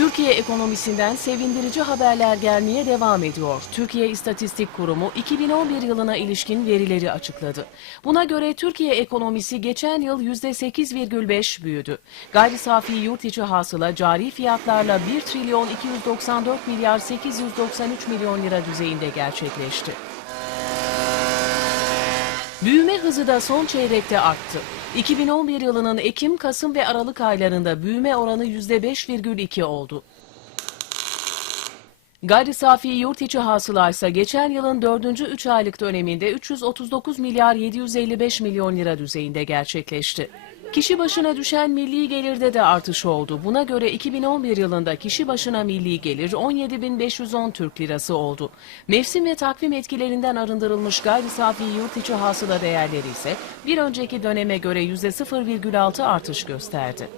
Türkiye ekonomisinden sevindirici haberler gelmeye devam ediyor. Türkiye İstatistik Kurumu 2011 yılına ilişkin verileri açıkladı. Buna göre Türkiye ekonomisi geçen yıl %8,5 büyüdü. Gayri safi yurt içi hasıla cari fiyatlarla 1 trilyon 294 milyar 893 milyon lira düzeyinde gerçekleşti. Büyüme hızı da son çeyrekte arttı. 2011 yılının Ekim, Kasım ve Aralık aylarında büyüme oranı %5,2 oldu. Gayri safi yurt içi hasıla ise geçen yılın 4. 3 aylık döneminde 339 milyar 755 milyon lira düzeyinde gerçekleşti. Kişi başına düşen milli gelirde de artış oldu. Buna göre 2011 yılında kişi başına milli gelir 17.510 Türk lirası oldu. Mevsim ve takvim etkilerinden arındırılmış gayri safi yurt içi hasıla değerleri ise bir önceki döneme göre %0,6 artış gösterdi.